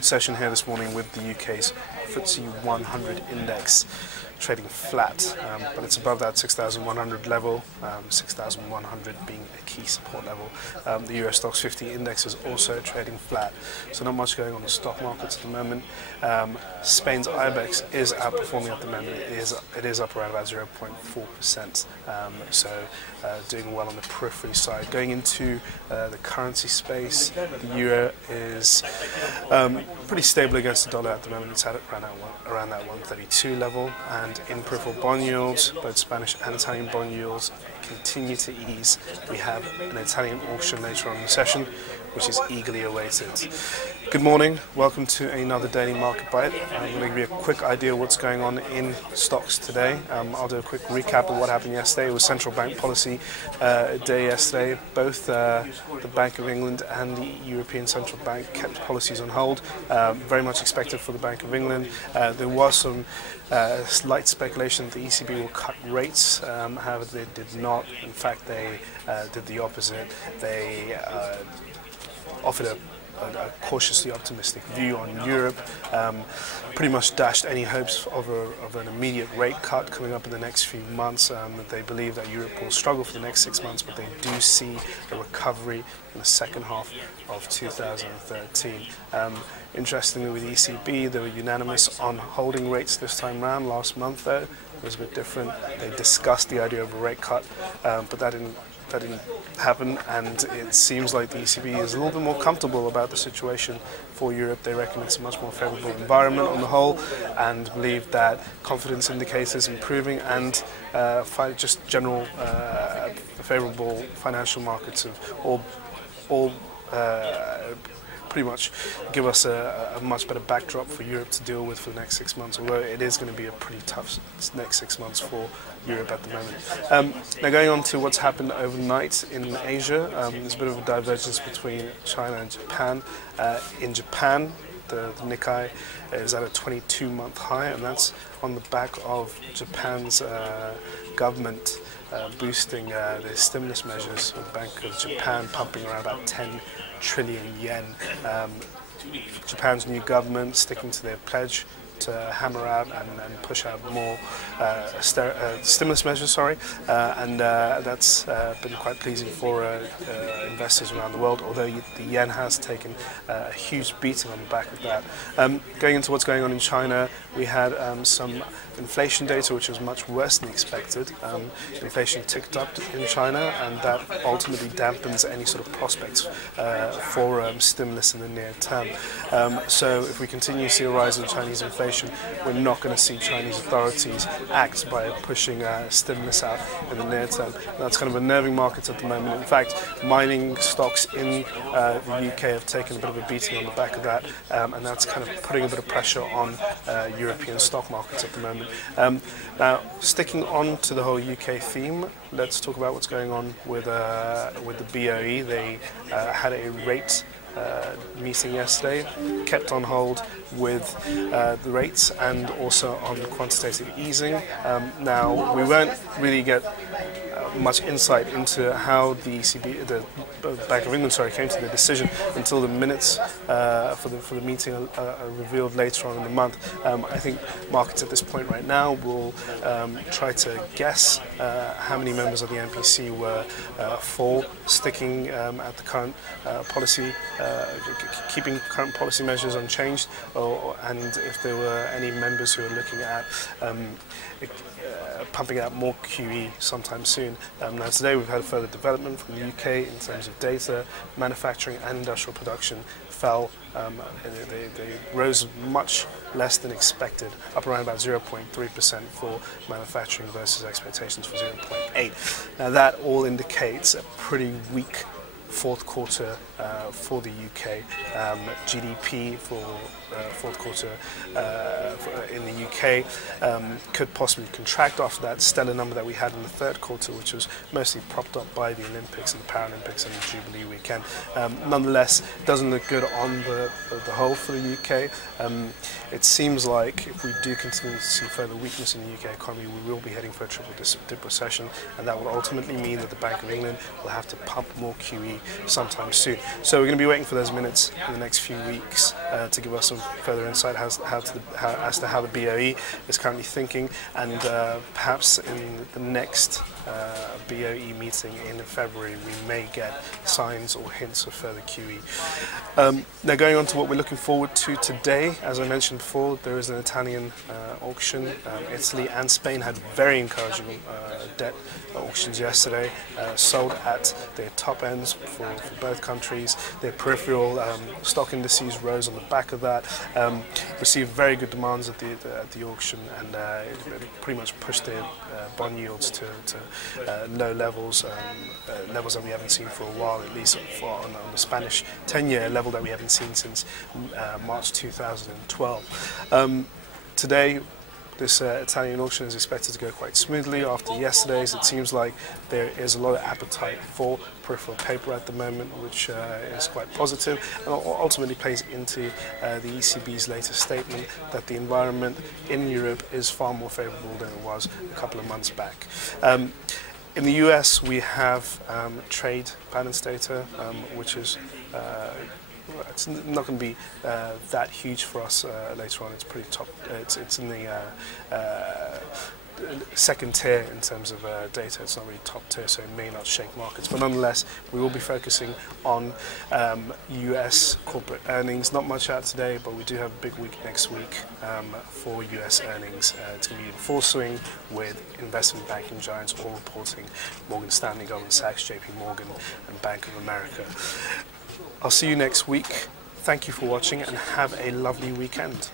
subdued session here this morning with the UK's FTSE 100 index trading flat, but it's above that 6,100 level, 6,100 being a key support level. The US Stocks 50 index is also trading flat, so not much going on in the stock markets at the moment. Spain's IBEX is outperforming at the moment. It is up around about 0.4%, so doing well on the periphery side. Going into the currency space, the euro is pretty stable against the dollar at the moment. It's at around that 132 level, and in peripheral bond yields, both Spanish and Italian bond yields continue to ease. We have an Italian auction later on in the session, which is eagerly awaited. Good morning, welcome to another Daily Market Bite. I'm going to give you a quick idea of what's going on in stocks today. I'll do a quick recap of what happened yesterday. It was central bank policy day yesterday. Both the Bank of England and the European Central Bank kept policies on hold. Very much expected for the Bank of England. There was some slight speculation that the ECB will cut rates, however they did not. In fact, they did the opposite. They offered a cautiously optimistic view on Europe, pretty much dashed any hopes of an immediate rate cut coming up in the next few months. They believe that Europe will struggle for the next 6 months, but they do see a recovery in the second half of 2013. Interestingly, with the ECB, they were unanimous on holding rates this time round. Last month, though, it was a bit different. They discussed the idea of a rate cut, but that didn't happen, and it seems like the ECB is a little bit more comfortable about the situation for Europe. They reckon it's a much more favourable environment on the whole, and believe that confidence indicators improving and just general favourable financial markets have all pretty much give us a much better backdrop for Europe to deal with for the next 6 months, although it is going to be a pretty tough next 6 months for Europe at the moment. Now going on to what's happened overnight in Asia, there's a bit of a divergence between China and Japan. In Japan, the Nikkei is at a 22-month high, and that's on the back of Japan's government boosting their stimulus measures. The Bank of Japan pumping around about 10 trillion yen. Japan's new government sticking to their pledge to hammer out and push out more stimulus measures, and that's been quite pleasing for investors around the world, although the yen has taken a huge beating on the back of that. Going into what's going on in China, we had some inflation data which was much worse than expected. Inflation ticked up in China, and that ultimately dampens any sort of prospects for stimulus in the near term. So if we continue to see a rise in Chinese inflation, we're not going to see Chinese authorities act by pushing stimulus out in the near term. And that's kind of unnerving markets at the moment. In fact, mining stocks in the UK have taken a bit of a beating on the back of that, and that's kind of putting a bit of pressure on European stock markets at the moment. Now, sticking on to the whole UK theme, let's talk about what's going on with the BOE. They had a rate meeting yesterday, kept on hold with the rates and also on quantitative easing. Now, we won't really get much insight into how the ECB, the Bank of England, came to the decision until the minutes for the meeting are revealed later on in the month. I think markets at this point right now will try to guess how many members of the MPC were for sticking at the current policy, keeping current policy measures unchanged, and if there were any members who are looking at pumping out more QE sometime soon. Now today we've had a further development from the UK in terms of data. Manufacturing and industrial production fell. They rose much less than expected, up around about 0.3% for manufacturing versus expectations for 0.8%. Now that all indicates a pretty weak fourth quarter for the UK. GDP for fourth quarter in the UK could possibly contract after that stellar number that we had in the third quarter, which was mostly propped up by the Olympics and the Paralympics and the Jubilee weekend. Nonetheless, it doesn't look good on the whole for the UK. It seems like if we do continue to see further weakness in the UK economy, we will be heading for a triple dip recession, and that will ultimately mean that the Bank of England will have to pump more QE sometime soon. So we're going to be waiting for those minutes in the next few weeks to give us some further insight as to how the BOE is currently thinking, and perhaps in the next BOE meeting in February we may get signs or hints of further QE. Now going on to what we're looking forward to today, as I mentioned before, there is an Italian auction. Italy and Spain had very encouraging debt auctions yesterday, sold at their top ends for both countries. Their peripheral stock indices rose on the back of that, received very good demands at the auction, and it pretty much pushed their bond yields to low levels, levels that we haven't seen for a while, at least on the Spanish 10-year level that we haven't seen since March 2012. Today, this Italian auction is expected to go quite smoothly. After yesterday's, it seems like there is a lot of appetite for peripheral paper at the moment, which is quite positive, and ultimately plays into the ECB's latest statement that the environment in Europe is far more favourable than it was a couple of months back. In the US, we have trade balance data, which is it's not going to be that huge for us later on. It's pretty top. It's in the second tier in terms of data. It's not really top tier, so it may not shake markets. But nonetheless, we will be focusing on US corporate earnings. Not much out today, but we do have a big week next week for US earnings. It's going to be in full swing with investment banking giants all reporting: Morgan Stanley, Goldman Sachs, JP Morgan, and Bank of America. I'll see you next week. Thank you for watching and have a lovely weekend.